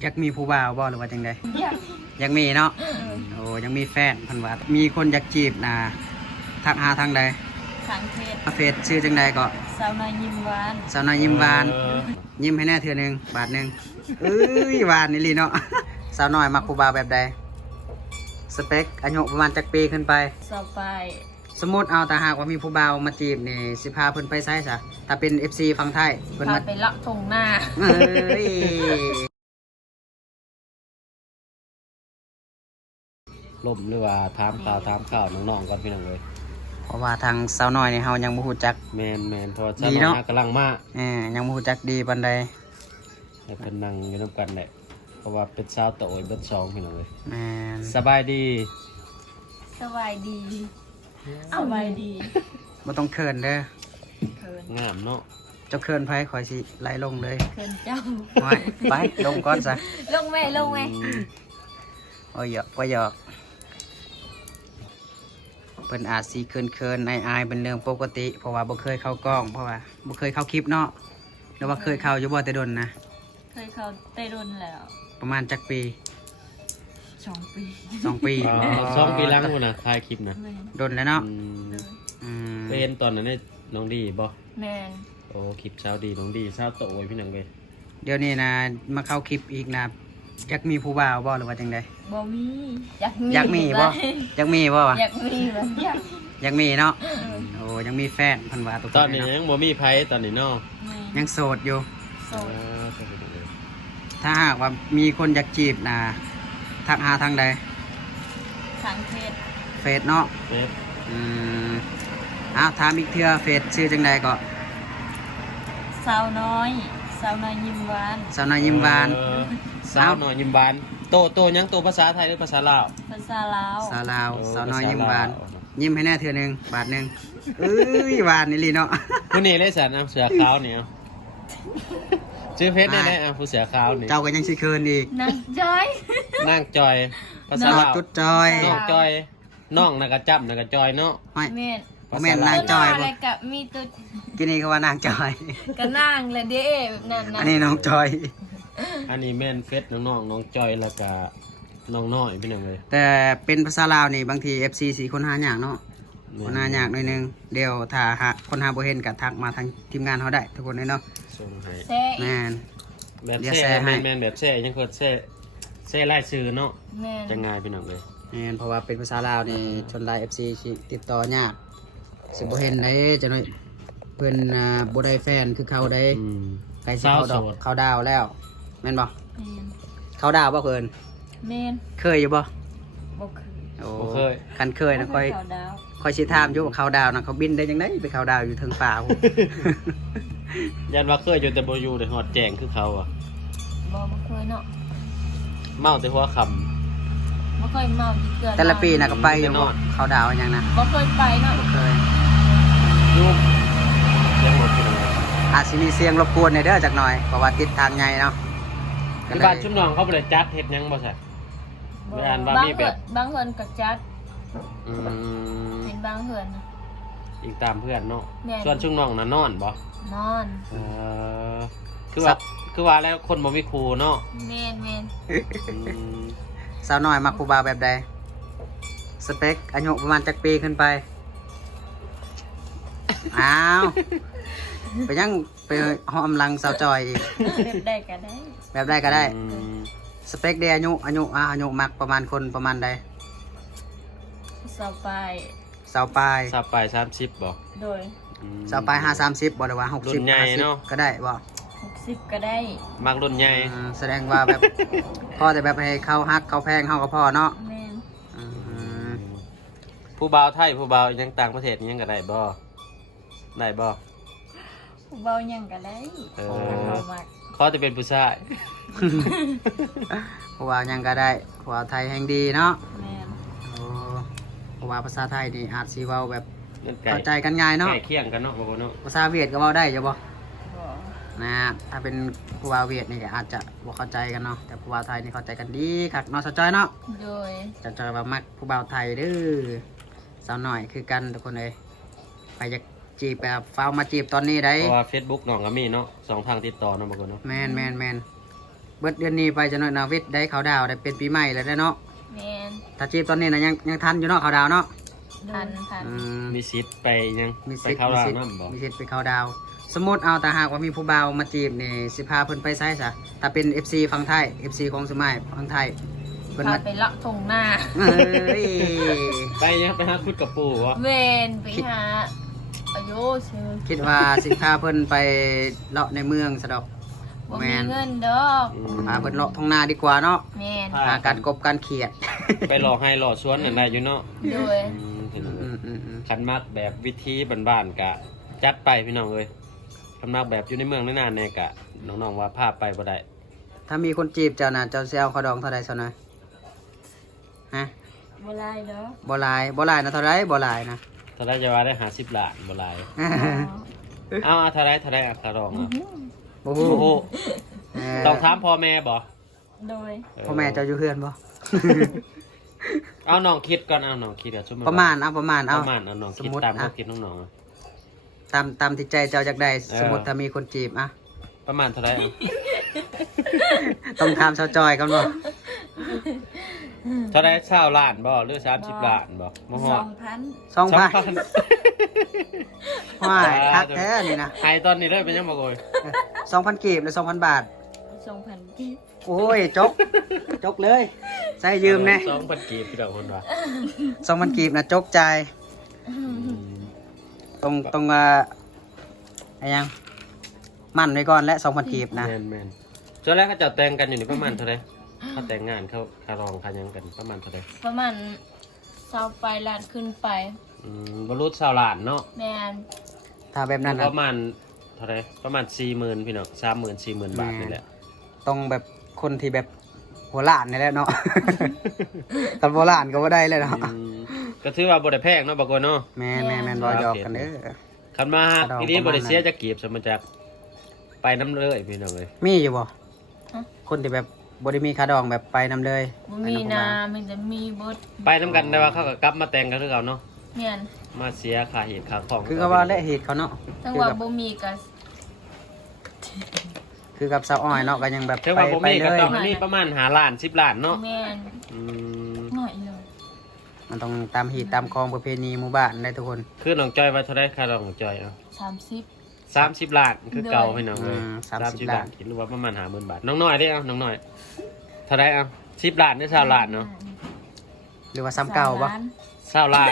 อยากมีผู้บ่าวบ่หรือว่าจังใดอยากมีเนาะโอ้ยังมีแฟนเพิ่นว่ามีคนอยากจีบนะทักหาทางใดทางเฟซชื่อจังใดก็สาวน้อยยิ้มหวาน สาวน้อยยิ้มหวานยิ้มให้แน่เทื่อนึงบาทนึงเอ้ยหวานนี่ลีเนาะสาวน้อยมักผู้บ่าวแบบใดสเปคอายุประมาณจักปีขึ้นไปสาวไปสมมุติเอาแต่หากว่ามีผู้บ่าวมาจีบนี่สิพาเพิ่นไปไสซะถ้าเป็น FC ฝั่งไทยเพิ่นพามาไปเลาะทุ่งนาเอ้ยล่มหรือว่าถามข่าวน้องๆก่อนพี่น้องเลยเพราะว่าทางสาวน้อยนี่เฮายังบ่ฮู้จักแมนเพราะว่าสาวน้อยกำลังมายังบ่ฮู้จักดีปานใดให้เพิ่นนั่งอยู่นำกันแหละเพราะว่าเป็นสาวโตยเบิดสองพี่น้องเลยแม่นสบายดีสบายดีสบายดีบ่ต้องเขินเด้อเขินงามเนาะเจ้าเขินไผขอยสิไล่ลงเลยเขินเจ้าไปลงก่อนซะลงแม่โอ้ยหยอกเพิ่นอาจสิเขินอายเป็นเรื่องปกติเพราะว่าบ่เคยเข้ากล้องเพราะว่าบ่เคยเข้าคลิปเนาะหรือว่าเคยเข้าอยู่บ่แต่ดนนะเคยเข้าเตะดนแล้วประมาณจักปี2 ปี2 ปี2 ปีหลังพุ่นน่ะถ่ายคลิปนะดนแล้วเนาะไปเห็นตอนนั้นน้องดีบ่แม่นโอ้คลิปสาวดีน้องดีสาวโตยพี่น้องเว้ยเดี๋ยวนี้นะมาเข้าคลิปอีกนะอยากมีผู้บ่าวบ่หรือว่าจังได๋บ่มีอยากมีอยากมีบ่อยากมีบ่วะอยากมีแบบอยากมีเนาะโอ้ยังมีแฟนเพิ่นว่าตอนนี้ยังบ่มีไผตอนนี้เนาะยังโสดอยู่โสดถ้าหากว่ามีคนอยากจีบนะทักหาทางใดทางเฟซเนาะถามอีกเทื่อเฟซชื่อจังใดก็สาวน้อยยิ้มหวานสาวน้อยยิ้มหวานสาวน้อยยิ้มหวานโตยังโตภาษาไทยหรือภาษาลาวภาษาลาวสาวน้อยยิ้มหวานยิ้มให้แน่เทื่อนึงบาทนึงเอ้ยหวานนี่ลีเนาะผู้นี้เลยสันเสือขาวนี่ชื่อเพชรได้ผู้เสือขาวนี่เจ้าก็ยังสิเคินอีกนางจอยภาษาลาวจุดจอยน้องจอยน้องน่ะก็จับน่ะก็จอยเนาะแม่นนางจอยบ่อะไรกับมีตัวกินนี่เขาว่านางจอยก็นางเลยเด้แบบนั้นอันนี้น้องจอยอันนี้แม่นเฟซน้องจอยแล้วก็น้องน้อยพี่น้องเลยแต่เป็นภาษาลาวนี่บางที FC 4คนหายากเนาะคนหายากหน่อยนึงเดี๋ยวถ้าคนหาบ่เห็นก็ทักมาทางทีมงานเฮาได้ทุกคนเลยเนาะส่งให้แม่นแบบแซ่แม่นแบบแซ่ยังเกิดแซ่รายชื่อเนาะจังไงพี่น้องเลยแม่นเพราะว่าเป็นภาษาลาวนี่ชนลาย FC สิติดต่อยากสิบ่เห็นได้จังได๋เพิ่นบ่ได้แฟนคือเขาได้ใครสิเขาดาวแล้วแม่นบ่เขาดาวบ่เพิ่นแม่นเคยอยู่บ่บ่เคยโอ้เคยคันเคยนะค่อยสิถามอยู่ว่าเขาดาวนะเขาบินได้จังได๋ไปเขาดาวอยู่เทิงฟ้าพุ่นยันว่าเคยอยู่แต่บ่อยู่ได้ฮอดแจ้งคือเขาอ่ะบ่เคยเนาะเมาแต่หัวค่ำบ่เคยเมาเกินแต่ละปีน่ะก็ไปอยู่เขาดาวหยังนะบ่เคยไปเนาะบ่เคยอยู่เสียงรถพี่น้องอาจสิมีเสียงรบกวนในเด้อจักหน่อยเพราะว่าติดทางใหญ่เนาะที่บ้านชุมน้องเขาบ่ได้จัดเฮ็ดหยังบ่ใช่ไม่อ่านว่ามีแบบบางเฮือนก็จัดเป็นบางเฮือนอีกตามเพื่อนเนาะส่วนชุมน้องน่ะนอนบ่นอนคือว่าแล้วคนบ่มีครูเนาะแม่นสาวน้อยมักผู้บ่าวแบบใดสเปคอายุประมาณจักปีขึ้นไปอ้าวไปยังไปหอมลังสาวจอยอีกแบบได้ก็ได้สเปคเดอายุมักประมาณคนประมาณใดสาวปลาย30บ่โดยสาวปลาย30บ่ได้ว่า60 50ก็ได้บ่60ก็ได้มักรุ่นใหญ่แสดงว่าแบบพ่อแต่แบบให้เขาฮักเขาแพงเฮาก็พอเนาะแม่นผู้บ่าวไทยผู้บ่าวยังต่างประเทศยังก็ได้บ่ผู้บ่าวยังก็ได้เขาจะเป็นผู้ชายผู้บ่าวยังก็ได้ผู้บ่าวไทยแห่งดีเนาะแม่นเพราะว่าภาษาไทยนี่อาจสิเว้าแบบเข้าใจกันง่ายเนาะใกล้เคียงกันเนาะบ่เนาะภาษาเวียดก็เว้าได้อยู่บ่นะถ้าเป็นผู้บ่าวเวียดนี่ก็อาจจะบ่เข้าใจกันเนาะแต่ผู้บ่าวไทยนี่เข้าใจกันดีคักเนาะสาวจอยเนาะโดยสาวจอยว่ามักผู้บ่าวไทยเด้อสาวน้อยคือกันทุกคนเอ้ยไปอยากจีบแบบฟ้าวมาจีบตอนนี้ได้เพราะว่า Facebook น้องก็มีเนาะ2ทางติดต่อเนาะบ่เนาะแม่น เบิดเดือนนี้ไปจะหน่อยนาวิทย์ได้เขาดาวได้เป็นปีใหม่แล้วได้เนาะ แมน ถ้าจีบตอนนี้นะยังทันอยู่เนาะเขาดาวเนาะ ทัน อืม มีสิทธิ์ไปยัง มี ไป สิทธิ์ เข้า มี ร้าน สิทธิ์ น้ำบ่ มีสิทธิ์ไปเขาดาว สมมติเอาแต่หากว่ามีผู้บ่าวมาจีบนี่สิพาเพิ่นไปไสซะถ้าเป็น FC ฝั่งไทย FC ของสมัยฝั่งไทยเพิ่น พา มา ไปเลาะทงหน้า เอ้ย ไปยังไปหาคุดกับปู่วะ เวนไปหาอายุชื่อ คิดว่าสิพาเพิ่นไปเลาะในเมืองซะดอก บ่ แม มี น เงินดอก พาเพิ่นเลาะท้องนาดีกว่าเนาะ แมน หาการกบการเขียด ไปหล่อให้หล่อสวนนั่นได้อยู่เนาะ โดย เห็นเล อื ย ม คันมากแบบวิธีบ้านๆกะ จัดไปพี่น้องเลยคันมากแบบอยู่ในเมืองนานๆเนี่ยกะน้องๆว่าภาพไปบ่ได้ ถ้ามีคนจีบเจ้าน่ะเจ้าสิเอาเขาดองเท่าใดซะหน่อยฮะ บ่ไล่ดอก บ่หลายนะเท่าใดบ่หลายนะ ถ้าได้จะว่าได้50 ล้านบ่หลายเอาถ้าได้อ่ะคารองอ่ะ โอ้ โอ้ โห โหต้องถามพ่อแม่บ่ โดย พ่อแม่เจ้าอยู่เฮือนบ่ เอาน้องคิดก่อนเอาน้องคิดอ่ะชั่วโมง ประมาณเอา ประมาณเอาน้อง ส คิ ม ด มุติ ตาม อ่ะ เขาคิดน้องๆอะ ตามที่ใจเจ้าอยากได้ เออ สมมติถ้ามีคนจีบอะ ประมาณเท่าไหร่อ่ะ ต้องถามชาวจอยกันบ่ เท่าไหร่20 ล้านบ่หรือ30 ล้านบ่บ่ฮอด 2,000 2,000ว้ายคักแท้นี่นะ ให้ตอนนี้เลยเป็นยังบ่โกย 2,000กีบหรือ2,000 บาท 2,000กีบ โอ้ยจกเลยใส่ยืมแน่ 2,000กีบพี่ดอกคนว่า 2,000กีบนะจกใจายต้องอะไรยังมั่นไว้ก่อนและ2,000กีบนะ แม่นๆส่วนแรกเขาจะแต่งกันอยู่นี่ประมาณเท่าไหร่เขาแต่งงานเขาคารองคายังกันประมาณเท่าไหร่ ประมาณ20ไปล้านขึ้นไป บ่รู้20 ล้านเนาะ แมน ถ้าแบบนั้น ป นะ ระมาณเท่าไหร่ประมาณ 40,000พี่น้อง30,000 40,000 บาทนี่แหละ ต้องแบบคนที่แบบหัวล้านนี่แหละเนาะ ตอนโบราณก็บ่ได้เลยเนาะ ก็ถือว่าบ่ได้แพงเนาะบางคนเนาะ แม่นบ่หยอกกันเด้อ คันมา ดอก ทีนี้ ประ บ่ มาณ ได้เสีย นั้น จะกีบสมมาจากไปน้ำเลยพี่น้องเลย มีอยู่บ่คนที่แบบบ่ได้มีค่าดองแบบไปนำเลย บ่มีนามีแต่มีเบด ไปน้ำกันแต่ว่าเขาก็กลับมาแต่งกันคือเก่าเนาะ แมน มาเสียค่าเหตุค่าของ คือก็ว่าและเหตุเขาเนาะ ทั้ง คือ ว่า กับ บ่มีก็ คือกับสาวอ้อยเนาะก็ยังแบบ เท่า ไป ว่าบ่ ไป มี เล ก็ ย ต้องมีประมาณ5 ล้าน10 ล้านเนาะ แมน อืม หน่อยเลย มันต้องตามเหตุตามคลองประเพณีหมู่บ้านได้ทุกคน คือน้องจอยว่าเท่าไรค่าน้องจอยเอา 30 30 ล้านคือเก่าพี่น้องเลย 30 ล้าน คิดว่าประมาณ50,000 บาทน้องน้อยได้เอาน้องน้อยเท่าไรเอา10 ล้านหรือ20 ล้านเนาะ หรือว่าซ้ำเก่าปะ 20 ล้าน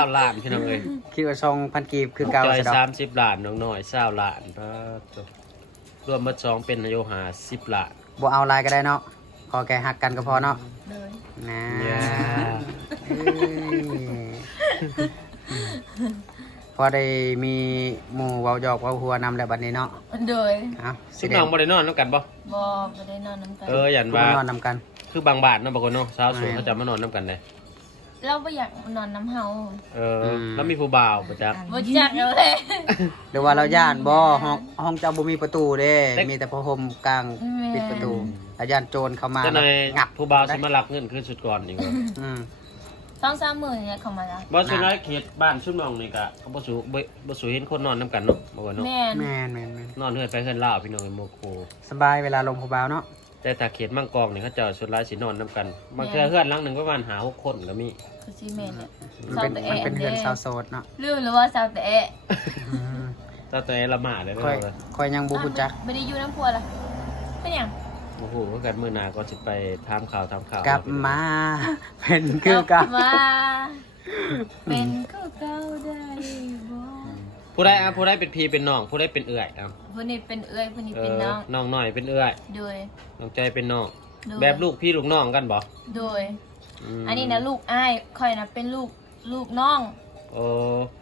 20 ล้านพี่น้องเลย คิดว่า2,000กีบคือเก่า จอย ซะดอก 30 ล้านน้องน้อย20 ล้านรวมมา2เป็นอายุ50 ล้าน บ่เอาลายก็ได้เนาะพอแกหักกันก็พอเนาะ เลย นะ เนี่ย เอ้ยพอได้มีหมู่เว้าหยอกเว้าหัวนำแล้วบัดนี้เนาะ โดย เอ้า ชุดน้องบ่ได้นอนนำกันบ่ บ่ได้นอนน้ำกัน ยัน ว่า ว่า นอนนำกัน คือบางบาทเนาะบางคนเนาะสาวสวยเขาจะมานอนนำกันเลย เราบ่อยากนอนน้ำเฮา แล้วมีผู้บ่าวประจักษ์ บ่จักเอาเลย หรือว่าเราย่านบ่ห้องเจ้าบ่มีประตูเด้ มีแต่ผ้าห่มกลางปิดประตูแล้วย่านโจรเข้ามา จะใน งับ ผู้บ่าวสิมาลักเงินคือชุดก่อนอีกว่า อืม 2-3 มื้อเนี่ยเข้ามาแล้ว บ่สุดท้ายเขตบ้านชุดน้องนี่ก็เขาบ่สูเห็นคนนอนนำกันเนาะบ่ว่าเนาะ แม่น แม่น นอนเฮือนไปเฮือนลาวพี่น้องโมโค สบายเวลาลงผู้บ่าวเนาะ แต่ถ้าเขตมังกรนี่เขาเจะสุดท้ายสินอนนำกันบางเทื่อเฮือนหลังหนึงประมาณ5-6 คนก็มี คือสิแม่นเนี่ย มันเป็นเรือนสาวโสดเนาะ ลืมหรือว่าสาวแต่ อืม แต่ตัวเองละหมาดได้ ค่อย เลย ค่อยยังบ่ฮู้จัก ไม่ได้อยู่น้ำพัวล่ะเป็นหยัง โอ้โหก็กันมื้อหน้าก็สิไปถามข่าว กลับมา เป็นคือเกับ มาเป็นก็เก่าได้บ่ ผู้ใดผู้ใดเป็นพี่เป็นน้องผู้ใดเป็นเอื้อยอ่ะ ผู้นี้เป็นเอื้อยผู้นี้เป็นน้อง น้องน้อยเป็นเอื้อย โดย น้องใจเป็นน้อง โดย แบบลูกพี่ลูกน้องกันบ่ โดย ม อันนี้นะลูกอ้ายค่อยนะเป็นลูกน้อง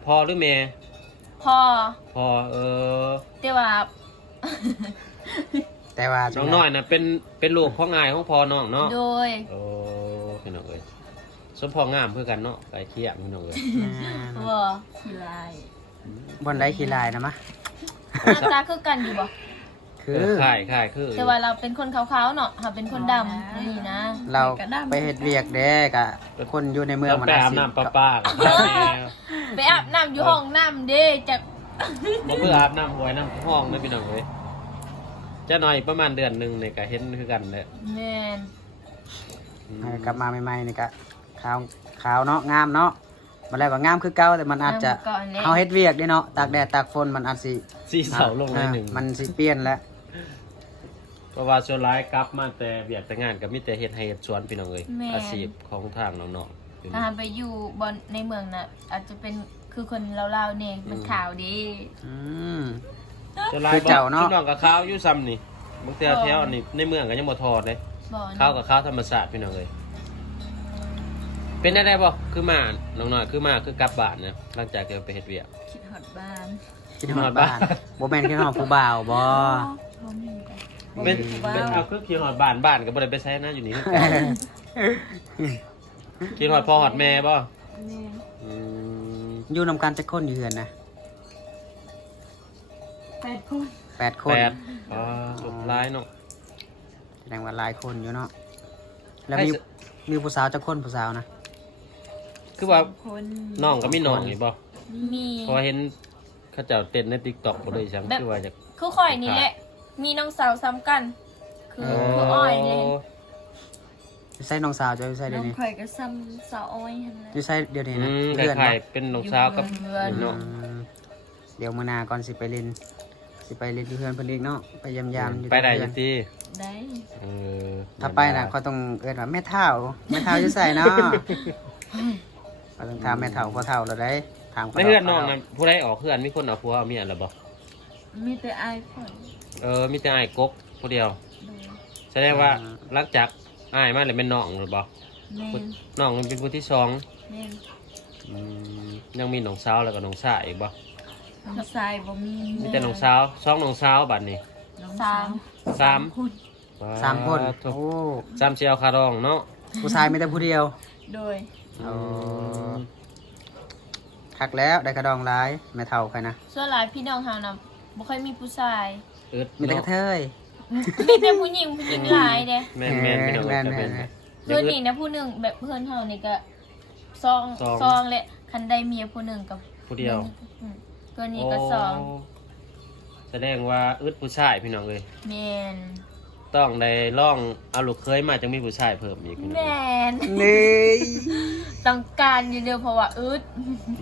พ่อหรือแม่ พ่อ พ่อแต่ว่า แต่ว่า น้องน้อยน่ะเป็นลูกพ่องายของพ่อน้องเนาะ โดย พี่น้องเอ้ยสมพ่องามเพื่อกันเนาะไก่เคียงพี่น้องเอ้ย บ่ขี้ลาย บนไดขี้ลายนะมะ หน้าตาคือกันอยู่บ่ คือ ค่ายคือ แต่ว่าเราเป็นคนขาวๆเนาะค่ะเป็นคนดำนี่นะ เราไปเฮ็ดเวียกเด้กะคนอยู่ในเมือง ต้อง มัน ไปอาบน้ำป้ากับแม่ ไปอาบน้ำอยู่ห้องน้ำเด้จาก บ่เพื่ออาบน้ำหวยน้ำห้องนะพี่น้องเอ้ย จะหน่อยประมาณเดือนหนึงนี่ก็เห็นคือกันแหละ แม่น กลับมาใหม่ๆนี่ก็ขาวเนาะงามเนาะมาแล้วก็งามคือเก่าแต่มันอาจจะ ก่อนแล้ว เฮาเฮ็ดเวียกเด้เนาะตากแดดตากฝนมันอาจสิ สีเสาลงหน่อยหนึง มันสิเปลี่ยนแล้ว เพราะว่าส่วนร้ายกลับมาแต่เวียกแต่งานก็มีแต่เฮ็ดให้เฮ็ดสวนพี่น้องเอ้ย แม่น อาชีพของทางน้องๆอยู่ ถ้า นี่ ไปอยู่บนในเมืองน่ะ อาจจะเป็นคือคนลาวๆเนี่ยมันขาวดี อืม ส่วนร้าย คือเจ้าเนาะ พี่น้องกับข้าวอยู่ซ้ำนี่บางเทื่อแถวนี่ในเมืองก็ยังบ่ทอดเลย บ่ ข้าวกับข้าวธรรมศาสตร์พี่น้องเอ้ยเป็นได้บ่คือมาน้องน้อยคือมาคือกลับบ้านนะหลังจากที่ไปเฮ็ดเวียก คิดฮอดบ้าน คิดฮอดบ้านบ่แม่นคิดฮอดผู้บ่าวบ่ บ่มีแต่ เป็น บ้า เป็น น เอาคือขี่ฮอดบ้านก็บ่ได้ไปใช้นะอยู่นี่คือเก่าขี่ฮอดพ่อฮอดแม่บ่ แม่ อืม อยู่นำกันจักคนอยู่เฮือนนะ 8 คน 8 คน แปดอ๋อจบร้ายเนาะ แสดงว่าหลายคนอยู่เนาะแล้วมีผู้สาวจักคนผู้สาวนะ คือว่า คน น้องก็มีน้องนี่บ่ มี เพราะว่าเห็นเขาเจ้าเต้นใน TikTok บ่ได้จังคือว่าจะ คือข่อยนี่แหละ มีน้องสาวซ้ำกัน คืออ้อยเนี่ย อยู่ไสน้องสาวจะอยู่ไสเดี๋ น้ ย อ ว ง นี้ ข่อยก็ซ้ำสาวอ้อยหั่นแหละ อยู่ไสเดี๋ยวนี้ อื นะ มค เพื่อน ล้าย เนาะ ๆเป็นน้องสาวกับ อยู่เรือน เนาะ เดี๋ยวมื้อหน้าก่อนสิไปเล่นอยู่เฮือนเพิ่นอีกเนาะไปยามๆอยู่ ไปได้ เฮื จั อน งซี่ ได้ เออ ถ้าไปน่ะเขาต้องเอิ้นว่าแม่เฒ่าอยู่ไสเนาะเขาต้องถามแม่เฒ่าพ่อเฒ่าแล้วได้ถาม ในเพื่อนน้องนั้นผู้ใดออกเพื่อนมีคนเอาผัวเอาเมียแล้วบ่ มีแต่อายข่อย มีแต่อ้ายกกผู้เดียว โดย แสดงว่าหลังจากอ้ายมาแล้วเป็นน้องหรือบ่ แม่น น้องมันเป็นผู้ที่สอง แม่น อืมยังมีน้องสาวแล้วก็น้องชายอีกบ่ น้องชายบ่มี มีแต่น้องสาวสองน้องสาวบัดนี้ น้องสาม สาม คน สามคน โอ้ โอ้ สามเชียวคารองเนาะ ผู้ชายมีแต่ผู้เดียว โดย อ๋อ คักแล้วได้กระดองร้ายแม่เฒ่าใครนะ ส่วนหลายพี่น้องเฮาน่ะบ่ค่อยมีผู้ชาย อึด มีแต่กระเทย มีแต่ผู้หญิงหลายเด้ แม่นแม่นไม่ต้อง แม่น จะเป็น แม่น เพื่อนนี่นะผู้หนึ่งแบบเพื่อนเฮานี่ก็ซอง สอง ซองแหละคันได้เมียผู้หนึ่งกับ ผู้เดียว อืมตัวนี้ก็สอง โแสดงว่าอึดผู้ชายพี่น้องเลย แมน ต้องได้ล่องเอาลูกเคยมาจังมีผู้ชายเพิ่มอีกพี่น้อง แม เอ้ย น นี่ ต้องการอยู่เดียวเพราะว่าอึด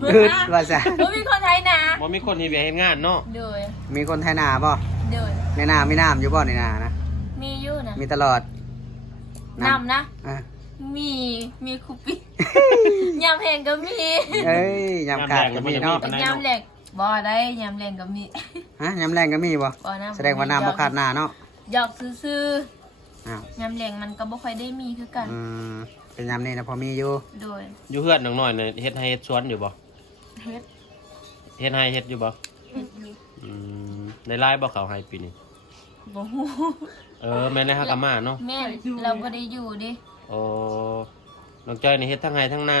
อึดว่าซะ บ่มีคนไทยนะ บ่มีคนที่ไปเฮ็ดงานเนาะ โดย มีคนไทยนาบ่ โดย ในนามีน้ำอยู่บ่ในนานะ มีอยู่นะ มีตลอด นำนะ อ่ะ มีคุปปี้ ยำแหงก็มี เอ้ยยำขาดก็มีเนาะ ยำแหลกบ่ได้ยำแหลงก็มี ฮะยำแรงก็มีบ่ บ่นะ แสดงว่าน้ำบ่ขาดหนาเนาะ หยอกซื่อ อ้าว ๆยำแหลงมันก็บ่ค่อยได้มีคือกัน อืมเป็นยำนี่นะพอมีอยู่ โดย อยู่เฮือนน้องน้อยเนี่ยเฮ็ดให้เฮ็ดสวนอยู่บ่ เฮ็ด เฮ็ดให้เฮ็ดอยู่บ่ เฮ็ดอยู่ อืมในไลน์บ่เขาให้ปีนี้ บ่ฮู้ แม่นในฮักอาม่าเนาะ แม่นเราบ่ได้อยู่ดิ โอ้น้องจอยนี่เฮ็ดทั้งไห้ทั้งหน้า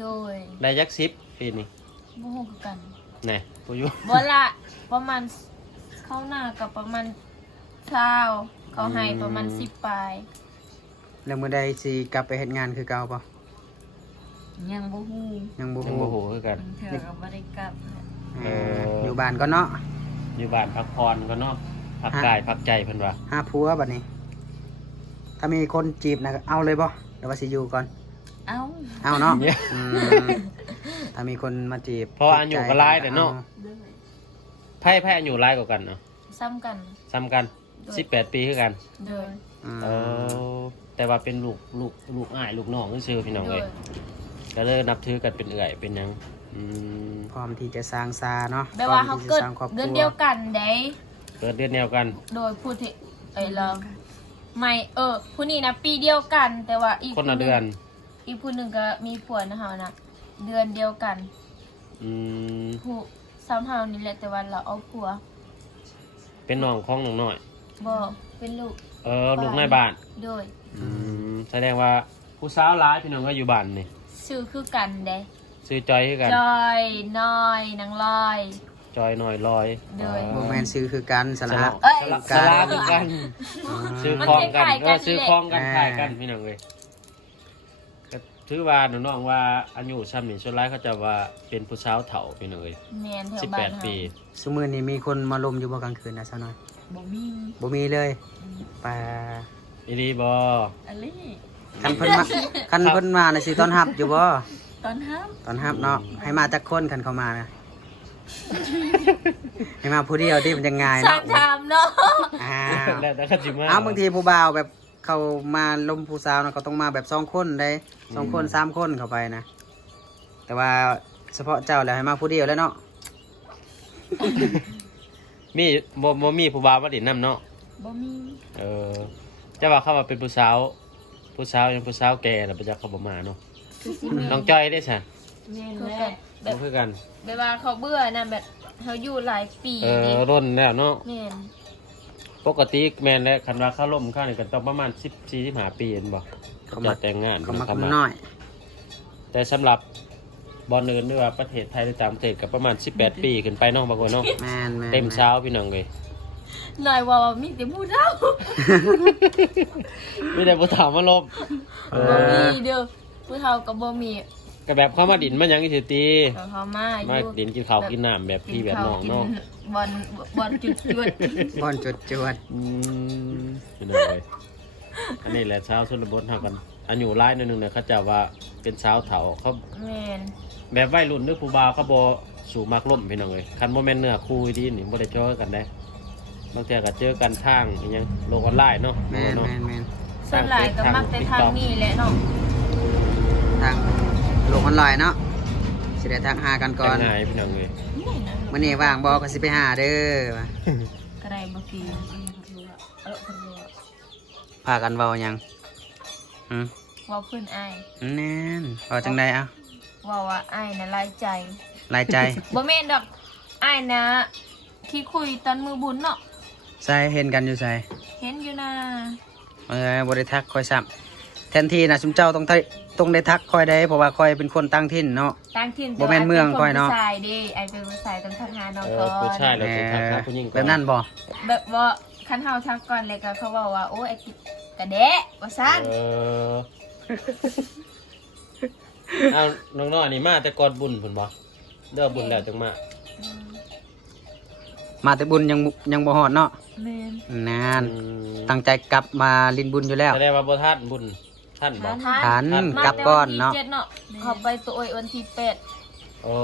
โดย ได้จัก10ปีนี้ บ่ฮู้คือกัน แน่ผู้อยู่ บ่ละประมาณเข้าหน้ากับประมาณ20เขาให้ประมาณ10ปลาย แล้วมื้อใดสิกลับไปเฮ็ดงานคือเก่าบ่ ยังบ่ฮู้ ยังบ่ ยัง ฮู้ บ่ฮู้คือกัน เธอก็บ่ได้กลับ อยู่บ้านก็เนาะ อยู่บ้านพักผ่อนก็เนาะพักกายพักใจเพิ่นว่า หาผัวบัดนี้ ถ้ามีคนจีบนะก็เอาเลยบ่เดี๋ยวว่าสิอยู่ก่อน เอ้า เอาเนาะอืมถ้ามีคนมาจีบ เพราะว่าอายุก็หลายแต่เนาะ เด้อ ไพ่อายุหลายกว่ากันเนาะ ซ้ำกัน ซ้ำกัน18ปีคือกัน เด้อ อืม เออแต่ว่าเป็นลูกอ้ายลูกน้องซื่อๆพี่น้อง เด้ เอ้ อย ก็เลยนับถือกันเป็นเอื่อยเป็นหยังอืม พร้อมที่จะสร้างซาเนาะ แปลว่า พร้ เขา อมที่ เกิ จะ ด สร้างครอบครัว เดือนเดียวกันเด้ เกิดเดือนเดียวกัน โดยผู้ที่เราไม่ผู้นี้นะปีเดียวกัน แต่ว่าอีก คนละเดือน อีกผู้หนึ่งก็มีผัวนะเฮานะเดือนเดียวกัน อืม ผู้ซ้ำเฮานี่แหละแต่ว่าเราเอาผัว เป็นน้องของน้องน้อย บ่เป็นลูก ลูกในบ้าน โดย แสดงว่าผู้สาวหลายพี่น้องก็อยู่บ้านนี่ ชื่อคือกันเด้ ซื้อจอยคือกัน จอยน้อยนางลอย จอยหน่อยลอย โดย บ่แม่นซื้อคือกันส ส ละ ละ เอ้ย สละคือกัน ซื้อคลองกัน มันคล้ายๆกัน ซื้อคลองกัน แหละ ขายกันพี่น้องเลยก็ถือว่าน้องๆว่าอายุซ้ำนี่ส่วนหลายเขาจะว่าเป็นผู้สาวเฒ่าพี่น้องเลย แม่นแถวบ้านเฮา 18 ปี ซุมื้อนี้มีคนมาลมอยู่บ่กลางคืนนะซะหน่อย บ่มี บ่มีเลยปลา อีดีบอ อะไร คันเพิ่นมาคันเพิ่นมาน่ะสิต้อนรับอยู่บ่ ตอนห้าม ต้อนรับเนาะให้มาจักคนคันเขามานะ ให้มาผู้เดียวที่มันจะง่าย สร้า เนาะ งทามเนาะ อ้าว แล้วแต่เขาจิมา เอาบางทีผู้บ่าวแบบเขามาลมผู้สาวนะเขาต้องมาแบบ2คนได้2คน3คนเข้าไปนะแต่ว่าเฉพาะเจ้าแล้วให้มาผู้เดียวแล้วเนาะ มีบ่มีผู้บ่าวมาดินน้ำเนาะ บ่มี เออจะว่าเข้ามาเป็นผู้สาวยังผู้สาวแก่แล้วไปจะเข้าบ่มาเนาะ คือสิแม่ น้องจ้อยได้ใช่ แม่นแหละ แบ แบบ บ คือกัน แบบว่าเขาเบื่อนะแบบเขาอยู่หลายปี ร่นแล้วเนาะ แม่น ปกติแมนและคันว่าเข้าล่มเข้านี่กันต้องประมาณ14-15 ปีเห็นบ่ เขา จะ มา แต่งงาน เขามา เข้า คน มา น้อย แต่สำหรับบอลอื่นหรือว่าประเทศไทยหรือต่างประเทศก็ประมาณ18 ปีขึ้นไปเนาะบางคนเนาะ แม่น เต็มเช้าพี่น้องเลย หน่อยว่ามีแต่ผู้เฒ่า ไม่ได้ผู้ถามมาลบ บ่มีเด้อผู้เฒ่าก็บ่มี ก็แบบเข้ามาดินมันยังอีสิตี เขามาอ มา ยู่ ดินกินข้าวกินน้ำแบบพี่แบบน้องเนาะ บอลบอลจุดจุด บอนจุดจวด พี่น้องเลยอันนี้แหละเช้าชนบทเท่ากันอันอยู่ไล่หนึงเนี่ยเขาจะว่าเป็นเช้าเถาเขา แม่น แบบวัยรุ่นหรือผู้บ่าวเขาบ่สู่มักล่มพี่น้องเลยคันโมเมนต์เนื้อคู่ดีนี่บ่ได้เจอกันได้บางทีก็เจอกันทางอหยังโลกออนไลน์เนาะ แม่น เนาะ แม่นแม่น ส่วนหลายก็มักแต่ทางนี้แหละเนาะ ทางโลกออนไลน์เนาะสิได้ทักหากันก่อน แต่งงานพี่น้องเลย นี่นะ มื้อนี้ว่างบ่ก็สิไปหาเด้อว่ะ ก็ได้บ่กี่คนรู้ พากันเว้าหยังหืม ว่าเพิ่นอาย แน่นเว้าจังไดอ่ะ ว่าอายน่ะหลายใจ หลายใจ บ่แม่นดอกอายนะที่คุยตอนมือบุญเนาะ ใส่เห็นกันอยู่ใส่ เห็นอยู่นะ บ่ได้ทักคอยซ้ำแทนที่นะซุมเจ้าต้องได้ทักคอยได้เพราะว่าคอยเป็นคนตั้งถิ่นเนาะ ต่างถิ่น บ่แม่นเมืองค่อยเนาะ ผู้ชายดิไอเป็นผู้ชายต้องทักหาน้องก่อน ผู้ชายเราจะทักหาผู้หญิงก่อน แบบนั้นบ่ แบบว่าคันเฮาทักก่อนเลยก็เขาบอกว่าโอ้ไอ้กิกระเดะว่าซั่น เอาน้องๆนี่มาแต่ก่อนบุญพุ่นบ่เด้อบุญแล้วจังมา มาแต่บุญยังบ่ฮอดเนาะ แม่น นานตั้งใจกลับมาลินบุญอยู่แล้ว แสดงว่าบ่ทันบุญท่านบ่ ทันกลับก่อนเนาะ มแต่วัที่7เนาะเขาไปตัวโอยวันที่8 โอ้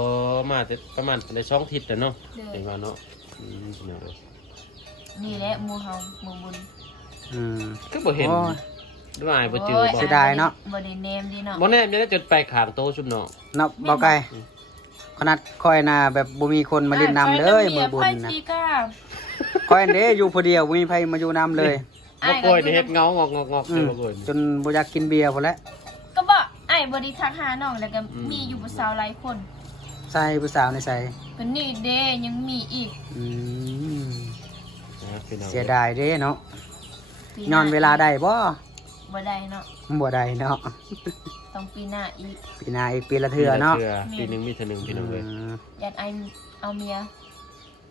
มาแต่ประมาณในช่องทิศแต่เนาะ เด้อ เห็นว่าเนาะพี่น้องเอ้ย นี่แหละหมู่เฮาหมู่บุญ อืม คือบ่เห็น โอ้ย ด้วยอายบ่จือ โย บ่ เสียดายเนาะ บ่ได้เนมดีเนาะ บ่แน่จะได้จดไปข้างโต๊ะซุมเนาะ เนาะเบาไกลขนาดคอยน่ะแบบบ่มีคนมาเล่นน้ำเลยมือบุญ ไอ้ นะ สีก้า คอยเด้อยู่ผู้เดียวบ่มีไผมาอยู่น้ำเลย บ่โกยนี่เฮ็ดเงางอกๆๆ อื เลย ม บ่โกย จนบ่อยากกินเบียร์พุ่นแหล้ว ก็บอกไอ้บ่ได้ทักหาน้องแล้วก็ อืม มีอยู่ผู้สาวหลายคน ใส่ผู้สาวในใส่ ก็นี่เด้ยังมีอีก อืม นะพี่น้อง เสียดายเด้เนาะ ปีห นอนเวลาได้บ่ บ่ได้เนาะ บ่ได้เนาะ ต้องปีหน้าอีก ปีหน้าอีกปีละเทื่อเนาะ ปีหนึงมีเทื่อหนึงพี่น้องเอ้ย ยัดไอเอาเมีย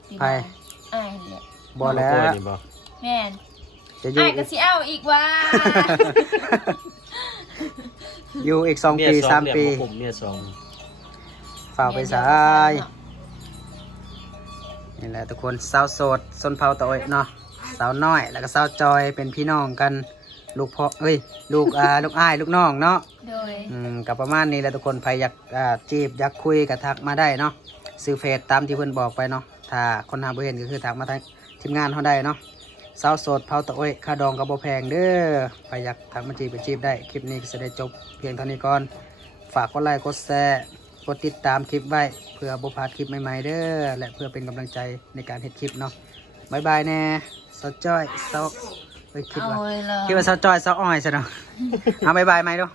ปีห ไป น้าไอ้แหละ บ่แล้ว โกยนี่บ่ แม่น จะอยู่ ไอ้ก็สิเอาอีกว่า อยู่อีก2 ปี 3 ปี ผมเนี่ยสอง ฝ่ากไปสายนี่แหละทุกคนสาวโสดสนเผาตะโอยเนาะสาวน้อยแล้วก็สาวจอยเป็นพี่น้องกันลูกพ่อลูกลูกอ้ายลูกน้องเนาะ โดย กับประมาณนี้แหละทุกคนใครอยากจีบอยากคุยก็ทักมาได้เนาะซื้อเฟซตามที่เพื่อนบอกไปเนาะถ้าคนหาบ่เห็นก็คือทักมาทางทีมงานเขาได้เนาะสาวโสดเผาตะโอยค่าดองก็บ่แพงเด้อใครอยากทักมาจีบไปจีบได้คลิปนี้ก็จะได้จบเพียงเท่านี้ก่อนฝากกดไลค์กดแชร์กดติดตามคลิปไว้เพื่อบ่พลาดคลิปใหม่ๆเด้อและเพื่อเป็นกำลังใจในการเฮ็ดคลิปเนาะบ๊ายบายแน่สาวจ้อยสาวคิด เอา ว่า เลย คิดว่าสาวจ้อยสาวอ้อยซะเนาะเอาบ๊ายบายไหมดู